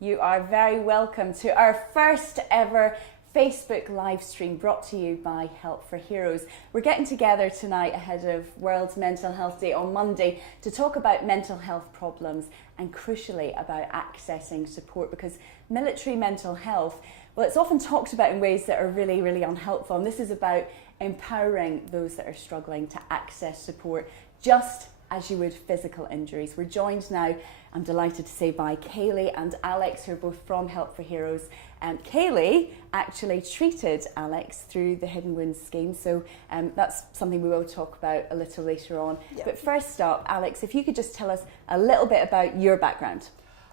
You are very welcome to our first ever Facebook live stream brought to you by Help for Heroes. We're getting together tonight ahead of World Mental Health Day on Monday to talk about mental health problems and crucially about accessing support, because military mental health, well, it's often talked about in ways that are really, really unhelpful, and this is about empowering those that are struggling to access support just as you would physical injuries. We're joined now, I'm delighted to say, by Kaylee and Alex, who are both from Help for Heroes. Kaylee actually treated Alex through the Hidden Wounds scheme, so that's something we will talk about a little later on. Yep. But first up, Alex, if you could just tell us a little bit about your background.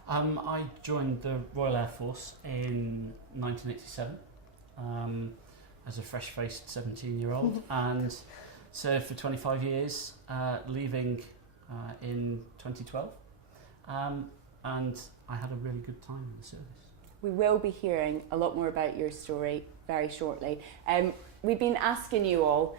I joined the Royal Air Force in 1987 as a fresh-faced 17-year-old and served for 25 years, leaving in 2012, and I had a really good time in the service. We will be hearing a lot more about your story very shortly. We've been asking you all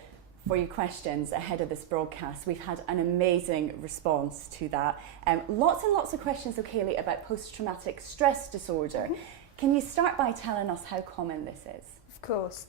for your questions ahead of this broadcast. We've had an amazing response to that. Lots and lots of questions, Kaylee, about post-traumatic stress disorder. Can you start by telling us how common this is? Of course.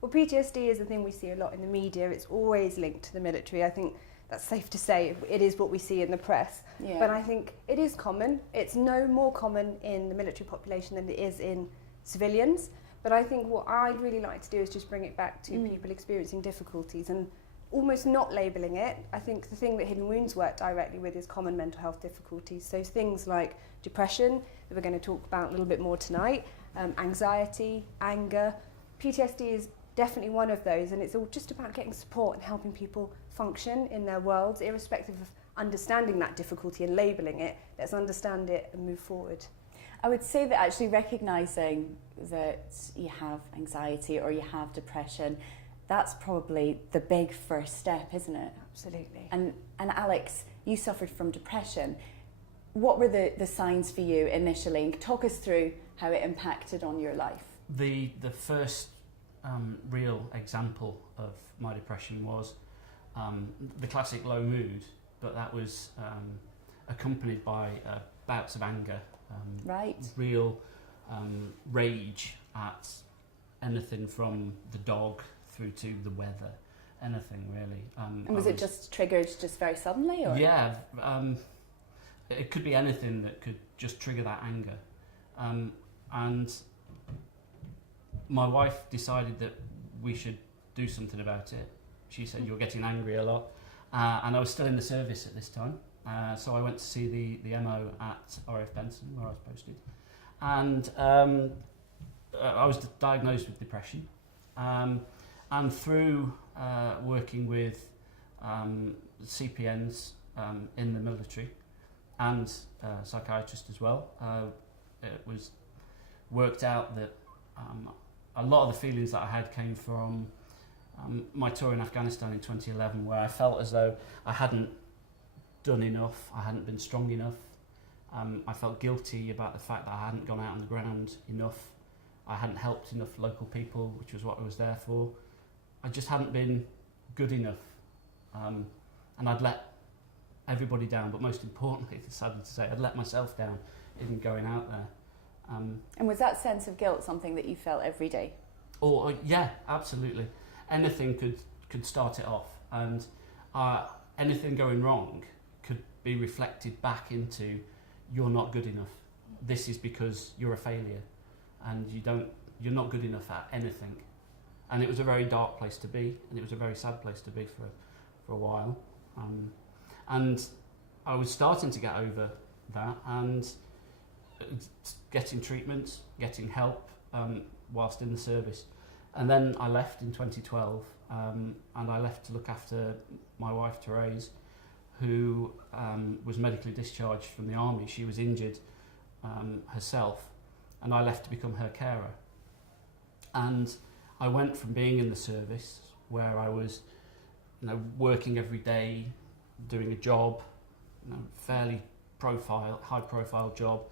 Well, PTSD is a thing we see a lot in the media. It's always linked to the military. I think that's safe to say. It is what we see in the press. Yeah. But I think it is common. It's no more common in the military population than it is in civilians. But I think what I'd really like to do is just bring it back to people experiencing difficulties and almost not labelling it. I think the thing that Hidden Wounds work directly with is common mental health difficulties. So things like depression, that we're going to talk about a little bit more tonight, anxiety, anger. PTSD is definitely one of those, and it's all just about getting support and helping people function in their worlds, irrespective of understanding that difficulty and labelling it. Let's understand it and move forward. I would say that actually recognising that you have anxiety or you have depression, that's probably the big first step, isn't it? Absolutely. And Alex, you suffered from depression. What were the signs for you initially? And talk us through how it impacted on your life. The first real example of my depression was the classic low mood, but that was accompanied by bouts of anger, real rage at anything from the dog through to the weather, anything really. And was it just triggered just very suddenly? Or? Yeah, it could be anything that could just trigger that anger. And my wife decided that we should do something about it. She said, "You're getting angry a lot." And I was still in the service at this time. So I went to see the MO at RAF Benson, where I was posted. And I was diagnosed with depression. And through working with CPNs in the military and psychiatrists as well, it was worked out that a lot of the feelings that I had came from my tour in Afghanistan in 2011, where I felt as though I hadn't done enough, I hadn't been strong enough. I felt guilty about the fact that I hadn't gone out on the ground enough. I hadn't helped enough local people, which was what I was there for. I just hadn't been good enough. And I'd let everybody down, but most importantly, it's sad to say, I'd let myself down in going out there. And was that sense of guilt something that you felt every day? Oh, yeah, absolutely. Anything could start it off, and anything going wrong could be reflected back into you're not good enough. This is because you're a failure, and you're not good enough at anything. And it was a very dark place to be, and it was a very sad place to be for a while. And I was starting to get over that, and getting treatment, getting help whilst in the service. And then I left in 2012, and I left to look after my wife, Therese, who was medically discharged from the army. She was injured herself, and I left to become her carer. And I went from being in the service, where I was working every day, doing a job, fairly high-profile job,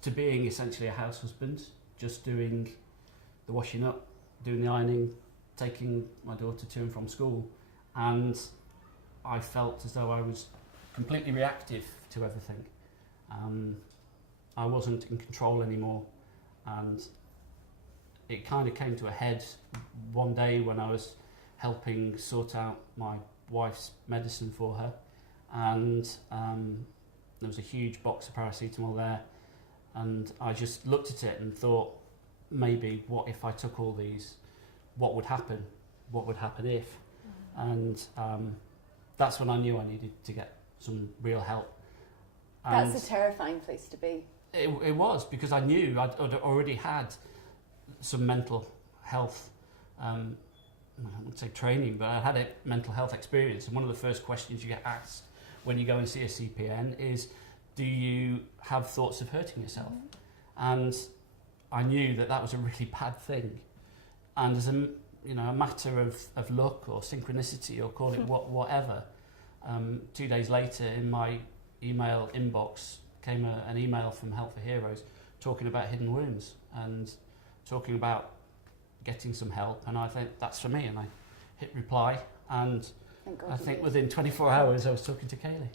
to being essentially a house husband, just doing the washing up, doing the ironing, taking my daughter to and from school. And I felt as though I was completely reactive to everything. I wasn't in control anymore, and it kind of came to a head one day when I was helping sort out my wife's medicine for her, and there was a huge box of paracetamol there, and I just looked at it and thought, maybe what if I took all these, what would happen if? And that's when I knew I needed to get some real help. And that's a terrifying place to be. It was, because I knew I'd already had some mental health, I wouldn't say training, but I had a mental health experience. And one of the first questions you get asked when you go and see a CPN is, do you have thoughts of hurting yourself? And I knew that was a really bad thing. And as a matter of luck or synchronicity, or call it whatever, 2 days later in my email inbox came an email from Help for Heroes talking about hidden wounds and talking about getting some help, and I think that's for me, and I hit reply, and I think within 24 hours I was talking to Kaylee.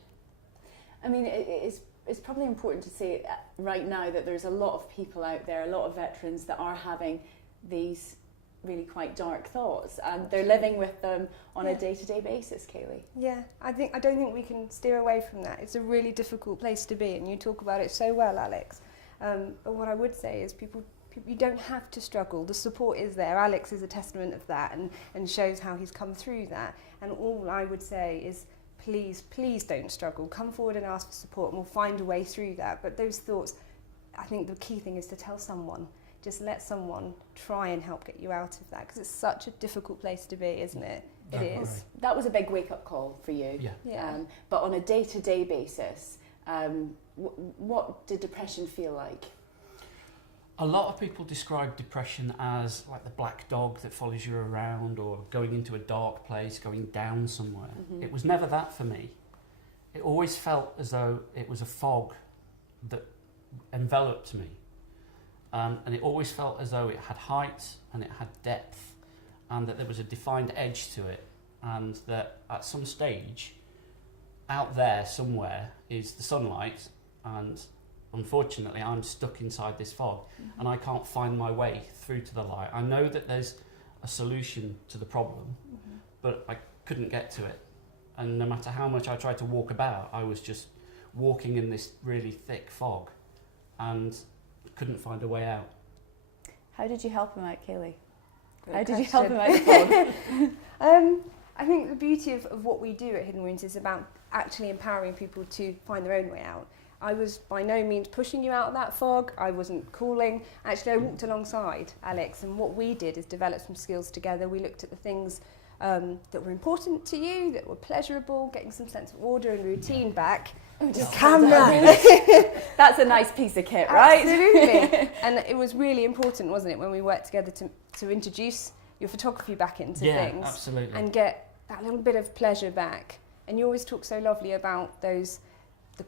I mean, it's probably important to say right now that there's a lot of people out there, a lot of veterans that are having these really quite dark thoughts, and they're living with them on a day-to-day basis, Kaylee. Yeah, I don't think we can steer away from that. It's a really difficult place to be, and you talk about it so well, Alex. But what I would say is people, you don't have to struggle. The support is there. Alex is a testament of that, and shows how he's come through that. And all I would say is, please don't struggle. Come forward and ask for support, and we'll find a way through that. But those thoughts, I think the key thing is to tell someone. Just let someone try and help get you out of that, because it's such a difficult place to be, isn't it? It is. Right. That was a big wake-up call for you. Yeah. But on a day-to-day basis, what did depression feel like? A lot of people describe depression as like the black dog that follows you around, or going into a dark place, going down somewhere. Mm-hmm. It was never that for me. It always felt as though it was a fog that enveloped me. And it always felt as though it had height and it had depth, and that there was a defined edge to it, and that at some stage out there somewhere is the sunlight, and unfortunately I'm stuck inside this fog, and I can't find my way through to the light. I know that there's a solution to the problem, but I couldn't get to it, and no matter how much I tried to walk about, I was just walking in this really thick fog and couldn't find a way out. How did you help him out, Kaylee? Great Did you question. help him out the fog? I think the beauty of what we do at Hidden Wounds is about actually empowering people to find their own way out. I was by no means pushing you out of that fog. I wasn't calling. Actually, I walked alongside Alex, and what we did is develop some skills together. We looked at the things that were important to you, that were pleasurable, getting some sense of order and routine back. Just camera. That's a nice piece of kit, right? Absolutely. And it was really important, wasn't it, when we worked together to introduce your photography back into things. Absolutely. And get that little bit of pleasure back. And you always talk so lovely about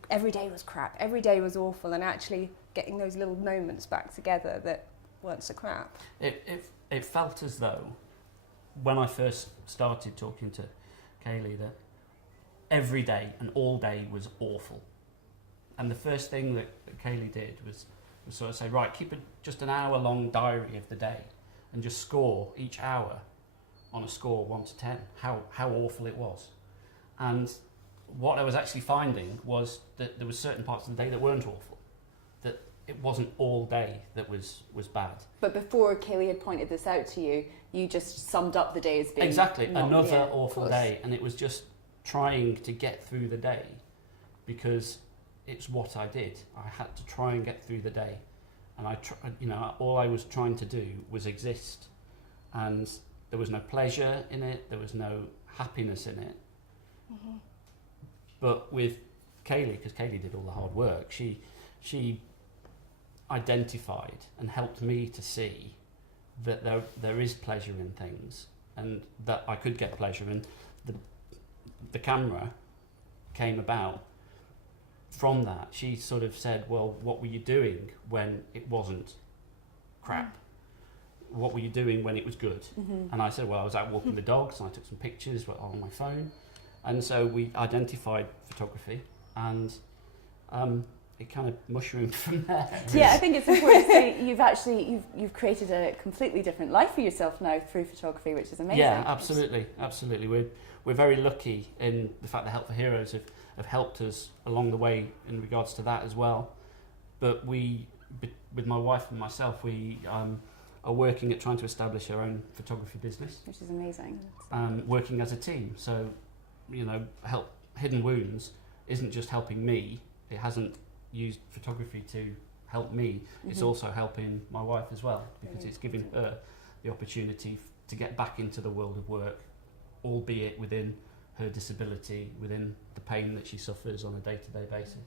every day was crap, every day was awful, and actually getting those little moments back together that weren't so crap. It felt as though, when I first started talking to Kaylee, that every day and all day was awful. And the first thing that Kaylee did was sort of say, right, keep just an hour-long diary of the day and just score each hour on a score 1 to 10, how awful it was. And what I was actually finding was that there were certain parts of the day that weren't awful, that it wasn't all day that was bad. But before Kaylee had pointed this out to you, you just summed up the day as being another awful day, and it was just trying to get through the day, because it's what I did. I had to try and get through the day, and all I was trying to do was exist, and there was no pleasure in it, there was no happiness in it. Mm-hmm. But with Kaylee, because Kaylee did all the hard work, she identified and helped me to see that there is pleasure in things, and that I could get pleasure, and the camera came about from that. She sort of said, well, what were you doing when it wasn't crap? What were you doing when it was good? Mm-hmm. And I said, well, I was out walking the dogs, and I took some pictures on my phone. And so we identified photography, and it kind of mushroomed from there. Yeah, I think it's important to say you've created a completely different life for yourself now through photography, which is amazing. Yeah, absolutely. We're very lucky in the fact that Help for Heroes have helped us along the way in regards to that as well. But with my wife and myself, we are working at trying to establish our own photography business, which is amazing. Working as a team. So, Help Hidden Wounds isn't just helping me. It hasn't used photography to help me. It's also helping my wife as well, because it's giving her the opportunity to get back into the world of work, albeit within her disability, within the pain that she suffers on a day-to-day basis.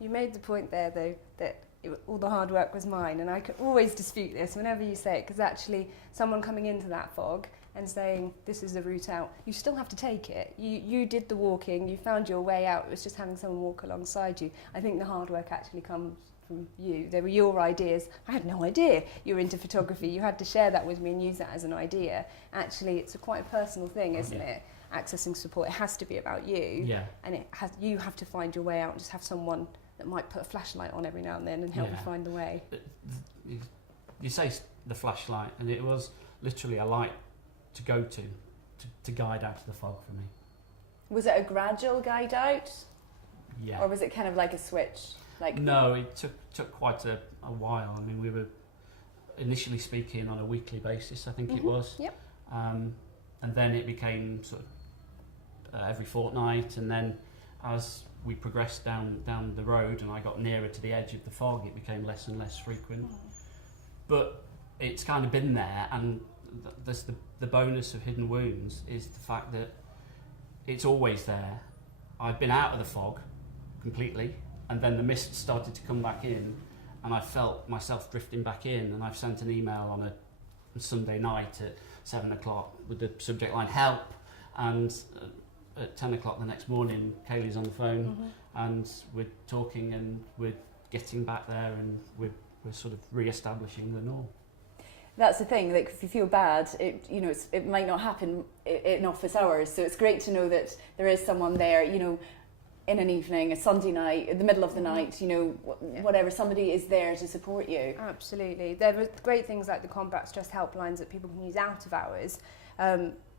You made the point there, though, that all the hard work was mine, and I can always dispute this whenever you say it, because actually someone coming into that fog and saying this is the route out, you still have to take it. You did the walking, you found your way out, it was just having someone walk alongside you. I think the hard work actually comes from you. They were your ideas. I had no idea you were into photography. You had to share that with me and use that as an idea. Actually, it's quite a personal thing, isn't it? Accessing support, it has to be about you. Yeah. And you have to find your way out and just have someone that might put a flashlight on every now and then and help you find the way. You say the flashlight, and it was literally a light to go to guide out of the fog for me. Was it a gradual guide out? Yeah. Or was it kind of like a switch? No, it took quite a while. I mean, we were initially speaking on a weekly basis, I think it was. Yep. And then it became sort of every fortnight, and then as we progressed down the road and I got nearer to the edge of the fog, it became less and less frequent. But it's kind of been there, and the bonus of Hidden Wounds is the fact that it's always there. I've been out of the fog completely, and then the mist started to come back in, and I felt myself drifting back in, and I've sent an email on a Sunday night at 7 o'clock with the subject line "Help," and at 10 o'clock the next morning Kaylee's on the phone and we're talking, and we're getting back there, and we're sort of re-establishing the norm. That's the thing, like if you feel bad, it might not happen in office hours, so it's great to know that there is someone there, in an evening, a Sunday night, in the middle of the night, whatever, somebody is there to support you. Absolutely. There are great things like the combat stress helplines that people can use out of hours.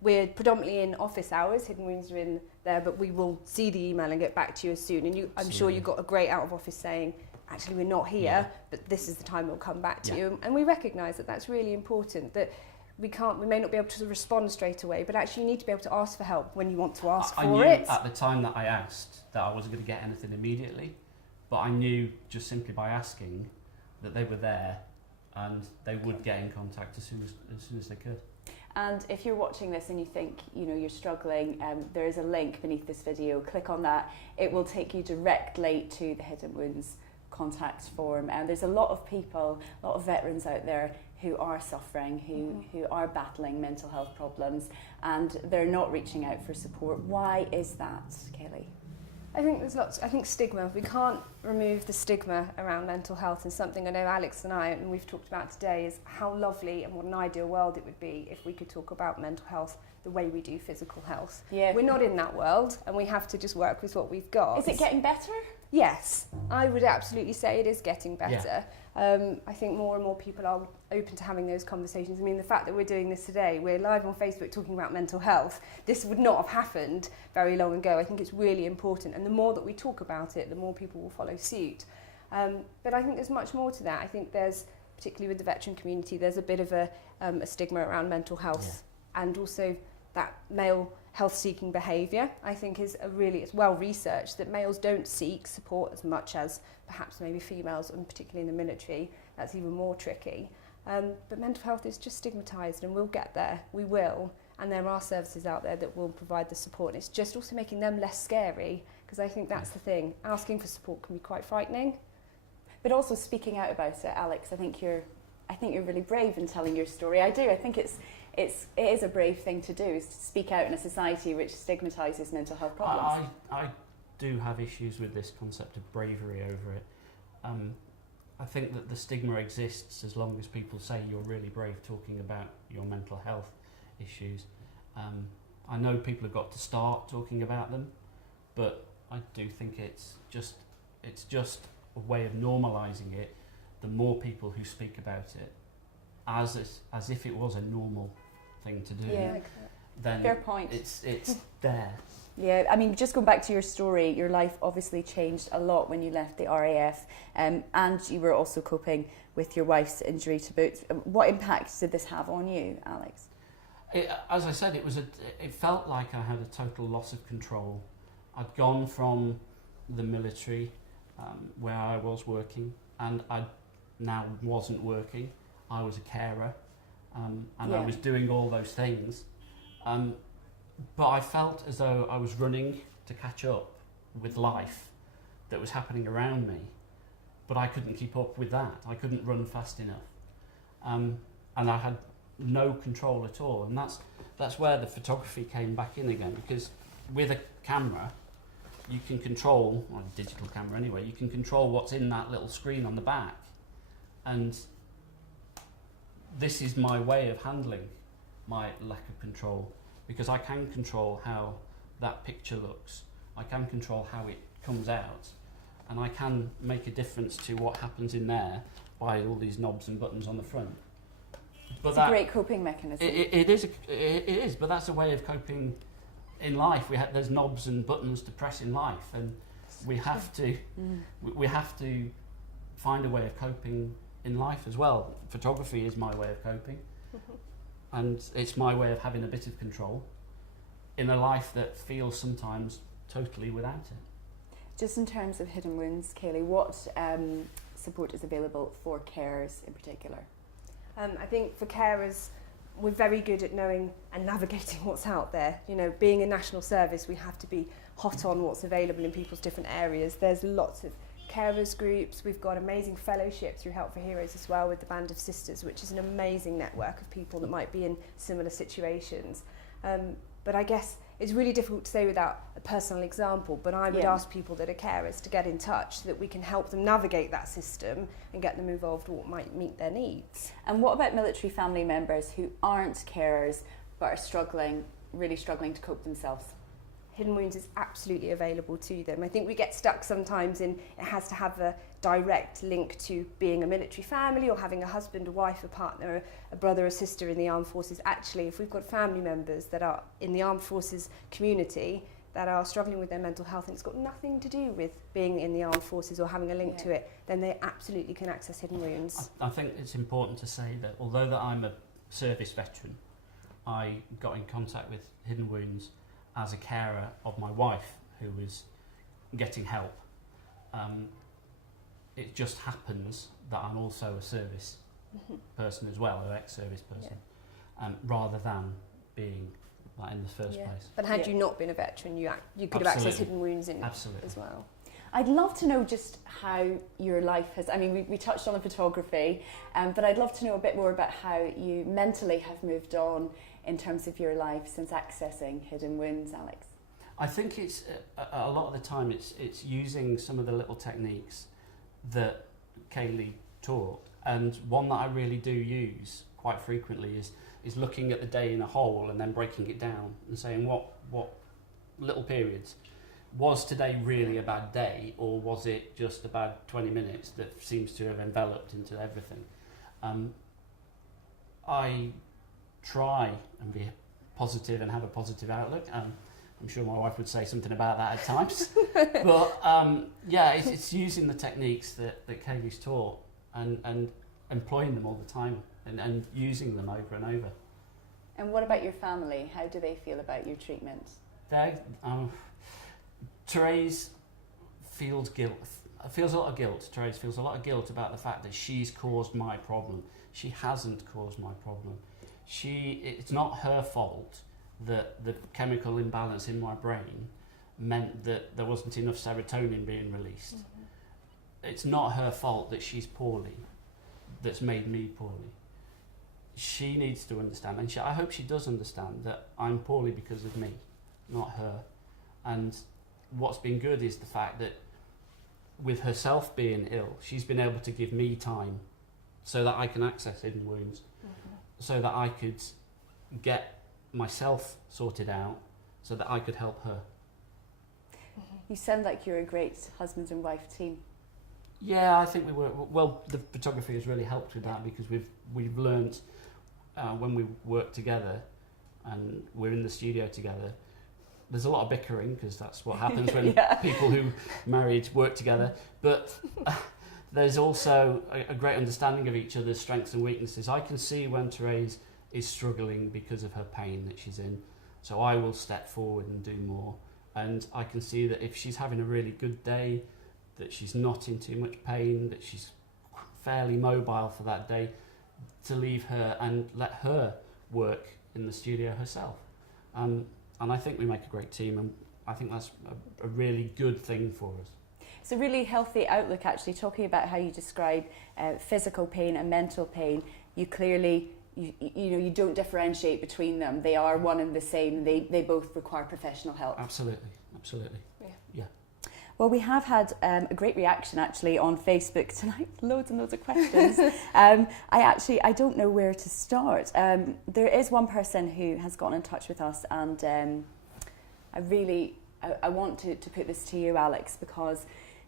We're predominantly in office hours, Hidden Wounds are in there, but we will see the email and get back to you as soon. And I'm sure you got a great out of office saying, actually we're not here, but this is the time we'll come back to you. And we recognise that that's really important, that we may not be able to respond straight away, but actually you need to be able to ask for help when you want to ask for it. I knew at the time that I asked that I wasn't going to get anything immediately, but I knew just simply by asking that they were there and they would get in contact as soon as they could. And if you're watching this and you think you're struggling, there is a link beneath this video. Click on that. It will take you directly to the Hidden Wounds contact form. And there's a lot of people, a lot of veterans out there who are suffering, who are battling mental health problems, and they're not reaching out for support. Why is that, Kaylee? I think there's lots. I think stigma. We can't remove the stigma around mental health, and something I know Alex and we've talked about today is how lovely and what an ideal world it would be if we could talk about mental health the way we do physical health. Yeah. We're not in that world, and we have to just work with what we've got. Is it getting better? Yes, I would absolutely say it is getting better. Yeah. I think more and more people are open to having those conversations. I mean, the fact that we're doing this today, we're live on Facebook talking about mental health, this would not have happened very long ago. I think it's really important, and the more that we talk about it, the more people will follow suit. But I think there's much more to that. I think there's, particularly with the veteran community, there's a bit of a stigma around mental health, and also that male health-seeking behaviour, I think it's well researched that males don't seek support as much as perhaps maybe females, and particularly in the military, that's even more tricky. But mental health is just stigmatised, and we'll get there, we will, and there are services out there that will provide the support, and it's just also making them less scary, because I think that's the thing, asking for support can be quite frightening. But also speaking out about it, Alex, I think you're really brave in telling your story. I do, I think it is a brave thing to do, is to speak out in a society which stigmatises mental health problems. I do have issues with this concept of bravery over it. I think that the stigma exists as long as people say you're really brave talking about your mental health issues. I know people have got to start talking about them, but I do think it's just It's just a way of normalising it. The more people who speak about it as if it was a normal thing to do, then fair point. It's there. Yeah, I mean, just going back to your story, your life obviously changed a lot when you left the RAF, and you were also coping with your wife's injury to boot. What impact did this have on you, Alex? As I said, it felt like I had a total loss of control. I'd gone from the military, where I was working, and I now wasn't working. I was a carer, and I was doing all those things. But I felt as though I was running to catch up with life that was happening around me, but I couldn't keep up with that. I couldn't run fast enough, and I had no control at all. And that's where the photography came back in again, because with a camera, you can control, or a digital camera anyway, you can control what's in that little screen on the back, and this is my way of handling my lack of control. Because I can control how that picture looks, I can control how it comes out, and I can make a difference to what happens in there by all these knobs and buttons on the front. But it's a great coping mechanism. It is, but that's a way of coping in life. There's knobs and buttons to press in life, and we have to find a way of coping in life as well. Photography is my way of coping. And it's my way of having a bit of control in a life that feels sometimes totally without it. Just in terms of hidden wounds, Kaylee, what support is available for carers in particular? I think for carers, we're very good at knowing and navigating what's out there. You know, being a national service, we have to be hot on what's available in people's different areas. There's lots of carers groups. We've got amazing fellowship through Help for Heroes as well with the Band of Sisters, which is an amazing network of people that might be in similar situations. But I guess it's really difficult to say without a personal example, but I would ask people that are carers to get in touch so that we can help them navigate that system and get them involved in what might meet their needs. And what about military family members who aren't carers but are really struggling to cope themselves? Hidden Wounds is absolutely available to them. I think we get stuck sometimes in it has to have a direct link to being a military family or having a husband, a wife, a partner, a brother, a sister in the armed forces. Actually, if we've got family members that are in the armed forces community that are struggling with their mental health and it's got nothing to do with being in the armed forces or having a link to it, then they absolutely can access Hidden Wounds. I think it's important to say that although that I'm a service veteran, I got in contact with Hidden Wounds as a carer of my wife who was getting help. It just happens that I'm also a service person as well, an ex-service person, rather than being like in the first place. But had you not been a veteran, you could have accessed Hidden Wounds in as well. I'd love to know just how your life has, I mean, we touched on the photography, but I'd love to know a bit more about how you mentally have moved on in terms of your life since accessing Hidden Wounds, Alex. I think it's a lot of the time it's using some of the little techniques that Kaylee taught, and one that I really do use quite frequently is looking at the day in a whole and then breaking it down and saying what little periods. Was today really a bad day, or was it just a bad 20 minutes that seems to have enveloped into everything? I try and be positive and have a positive outlook. I'm sure my wife would say something about that at times. But it's using the techniques that Kaylee's taught and employing them all the time and using them over and over. And what about your family? How do they feel about your treatment? Therese feels a lot of guilt. Therese feels a lot of guilt about the fact that she's caused my problem. She hasn't caused my problem. It's not her fault that the chemical imbalance in my brain meant that there wasn't enough serotonin being released. It's not her fault that she's poorly, that's made me poorly. She needs to understand, and I hope she does understand, that I'm poorly because of me, not her. And what's been good is the fact that with herself being ill, she's been able to give me time so that I can access Hidden Wounds, so that I could get myself sorted out, so that I could help her. You sound like you're a great husband and wife team. Yeah, I think we were. Well, the photography has really helped with that, because we've learnt when we work together and we're in the studio together. There's a lot of bickering, because that's what happens when people who married work together. But there's also a great understanding of each other's strengths and weaknesses. I can see when Therese is struggling because of her pain that she's in, so I will step forward and do more. And I can see that if she's having a really good day, that she's not in too much pain, that she's fairly mobile for that day, to leave her and let her work in the studio herself. And I think we make a great team, and I think that's a really good thing for us. It's a really healthy outlook, actually, talking about how you describe physical pain and mental pain. You clearly, you don't differentiate between them. They are one and the same. They both require professional help. Absolutely. Yeah. Well, we have had a great reaction actually on Facebook tonight. Loads and loads of questions. I don't know where to start. There is one person who has gotten in touch with us, and I want to put this to you, Alex, because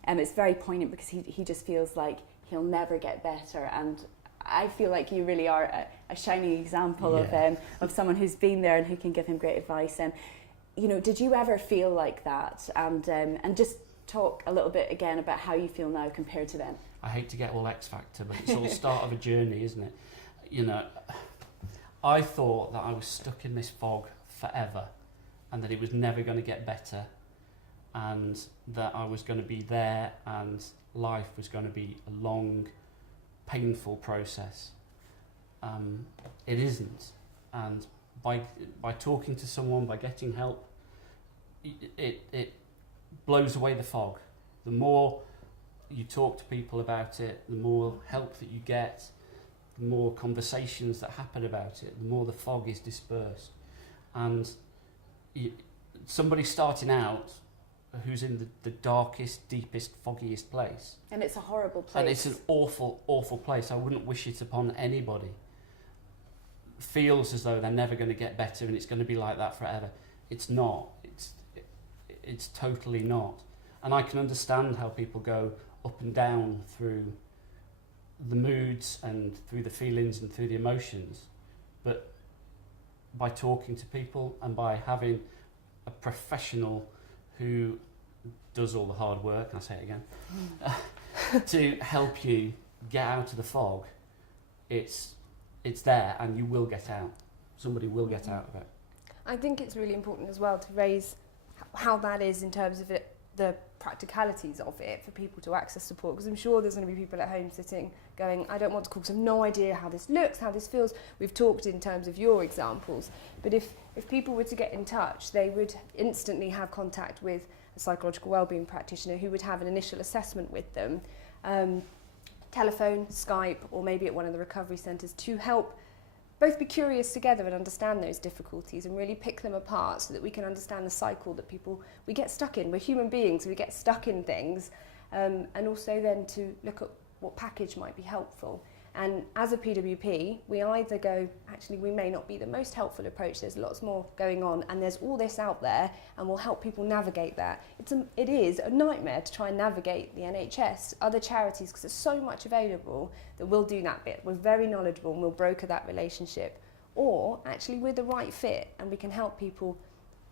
it's very poignant, because he just feels like he'll never get better, and I feel like you really are a shining example of someone who's been there and who can give him great advice. And did you ever feel like that? And just talk a little bit again about how you feel now compared to then. I hate to get all X Factor, but it's all the start of a journey, isn't it? I thought that I was stuck in this fog forever, and that it was never going to get better, and that I was going to be there, and life was going to be a long, painful process. It isn't, and by talking to someone, by getting help, it blows away the fog. The more you talk to people about it, the more help that you get, the more conversations that happen about it, the more the fog is dispersed. And somebody starting out who's in the darkest, deepest, foggiest place. And it's a horrible place. And it's an awful, awful place. I wouldn't wish it upon anybody. Feels as though they're never going to get better and it's going to be like that forever. It's not. It's totally not. And I can understand how people go up and down through the moods and through the feelings and through the emotions. But by talking to people and by having a professional who does all the hard work, I'll say it again, to help you get out of the fog, it's there and you will get out. Somebody will get out of it. I think it's really important as well to raise how that is in terms of the practicalities of it for people to access support, because I'm sure there's going to be people at home sitting going, I don't want to call because I have no idea how this looks, how this feels. We've talked in terms of your examples, but if people were to get in touch, they would instantly have contact with a psychological wellbeing practitioner who would have an initial assessment with them, telephone, Skype, or maybe at one of the recovery centres, to help both be curious together and understand those difficulties and really pick them apart so that we can understand the cycle that we get stuck in. We're human beings, we get stuck in things, and also then to look at what package might be helpful. And as a PWP, we either go, actually we may not be the most helpful approach, there's lots more going on and there's all this out there and we'll help people navigate that. It is a nightmare to try and navigate the NHS, other charities, because there's so much available that we'll do that bit. We're very knowledgeable and we'll broker that relationship. Or actually we're the right fit and we can help people.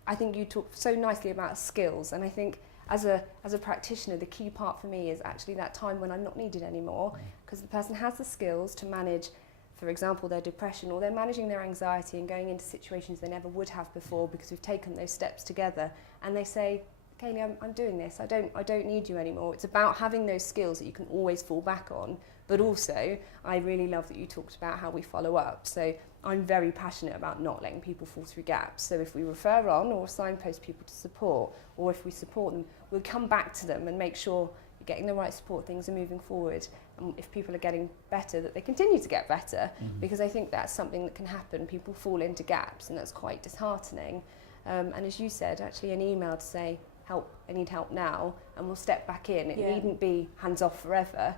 I think you talk so nicely about skills, and I think as a practitioner, the key part for me is actually that time when I'm not needed anymore, because the person has the skills to manage, for example, their depression, or they're managing their anxiety and going into situations they never would have before because we've taken those steps together, and they say, Kaylee, I'm doing this, I don't need you anymore. It's about having those skills that you can always fall back on, but also I really love that you talked about how we follow up. So I'm very passionate about not letting people fall through gaps. So if we refer on or signpost people to support, or if we support them, we'll come back to them and make sure you're getting the right support, things are moving forward. And if people are getting better, that they continue to get better, because I think that's something that can happen. People fall into gaps and that's quite disheartening. And as you said, actually an email to say, help, I need help now, and we'll step back in. It needn't be hands off forever,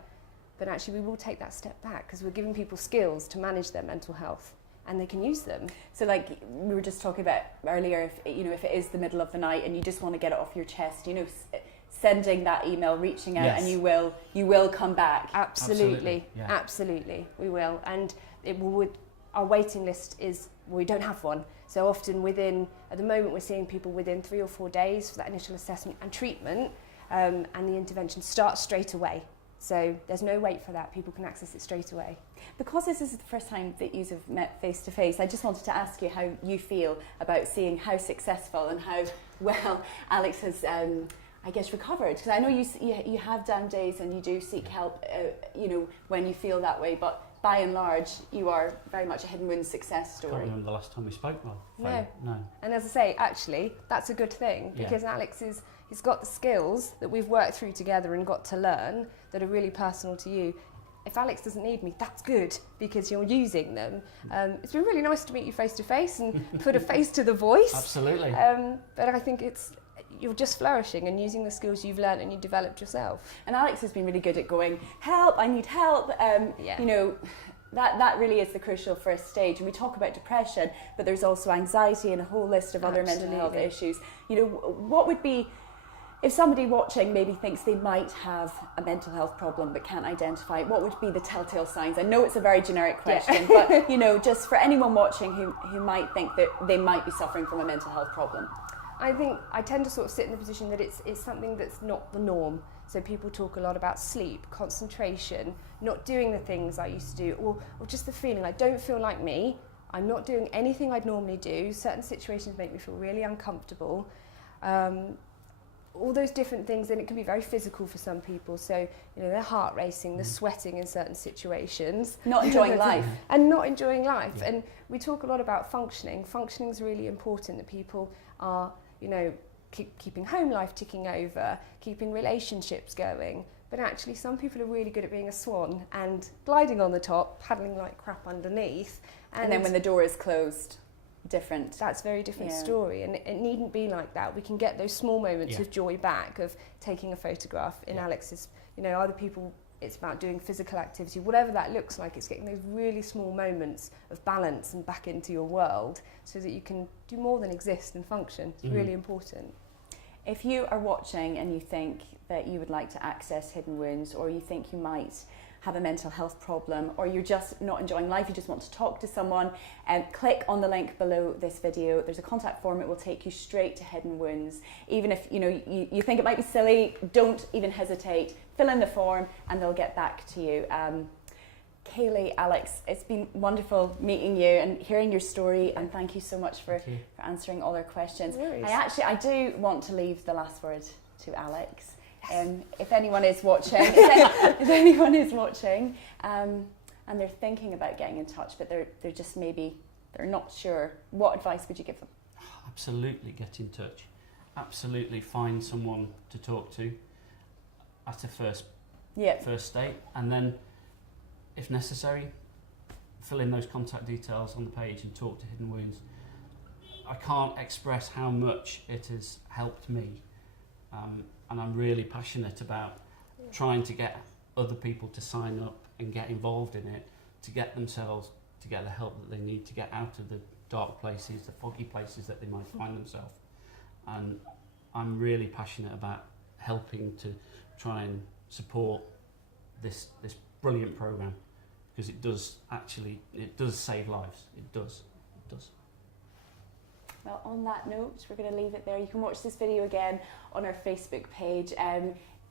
but actually we will take that step back because we're giving people skills to manage their mental health. and they can use them. So like we were just talking about earlier, if it is the middle of the night and you just want to get it off your chest, sending that email, reaching out, yes. and you will come back. Absolutely, yeah. Absolutely, we will. And our waiting list is, we don't have one. So often at the moment we're seeing people within 3 or 4 days for that initial assessment and treatment, and the intervention starts straight away. So there's no wait for that, people can access it straight away. Because this is the first time that you have met face to face, I just wanted to ask you how you feel about seeing how successful and how well Alex has recovered, because I know you have down days and you do seek help, when you feel that way, but by and large, you are very much a hidden wounds success story. I can't remember the last time we spoke, No. No. And as I say, actually, that's a good thing, because Alex he's got the skills that we've worked through together and got to learn that are really personal to you. If Alex doesn't need me, that's good, because you're using them. It's been really nice to meet you face to face and put a face to the voice. Absolutely. But I think you're just flourishing and using the skills you've learned and you developed yourself. And Alex has been really good at going, help, I need help. That really is the crucial first stage. And we talk about depression, but there's also anxiety and a whole list of other mental health issues. What would be, if somebody watching maybe thinks they might have a mental health problem but can't identify it, what would be the telltale signs? I know it's a very generic question, but just for anyone watching who might think that they might be suffering from a mental health problem. I think I tend to sort of sit in the position that it's something that's not the norm. So people talk a lot about sleep, concentration, not doing the things I used to do, or just the feeling I don't feel like me, I'm not doing anything I'd normally do, certain situations make me feel really uncomfortable. All those different things, and it can be very physical for some people. So, their heart racing, they're sweating in certain situations. Not enjoying life. And not enjoying life. Yeah. And we talk a lot about functioning. Functioning is really important, that people are, keeping home life ticking over, keeping relationships going. But actually, some people are really good at being a swan and gliding on the top, paddling like crap underneath. And then when the door is closed, different. That's a very different story, and it needn't be like that. We can get those small moments of joy back, of taking a photograph. In Alex's, other people, it's about doing physical activity, whatever that looks like. It's getting those really small moments of balance and back into your world, so that you can do more than exist and function. It's really important. If you are watching and you think that you would like to access Hidden Wounds, or you think you might have a mental health problem, or you're just not enjoying life, you just want to talk to someone, click on the link below this video. There's a contact form. It will take you straight to Hidden Wounds. Even if you think it might be silly, don't even hesitate. Fill in the form and they'll get back to you. Kaylee, Alex, it's been wonderful meeting you and hearing your story, and thank you so much for answering all our questions. I do want to leave the last word to Alex. If anyone is watching, and they're thinking about getting in touch, but they're just they're not sure, what advice would you give them? Absolutely, get in touch. Absolutely, find someone to talk to at a first state, and then, if necessary, fill in those contact details on the page and talk to Hidden Wounds. I can't express how much it has helped me. And I'm really passionate about trying to get other people to sign up and get involved in it, to get themselves to get the help that they need to get out of the dark places, the foggy places that they might find themselves. And I'm really passionate about helping to try and support this brilliant programme, because it does save lives. It does. Well, on that note, we're going to leave it there. You can watch this video again on our Facebook page.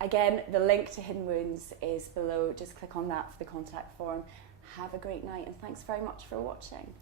Again, the link to Hidden Wounds is below. Just click on that for the contact form. Have a great night, and thanks very much for watching.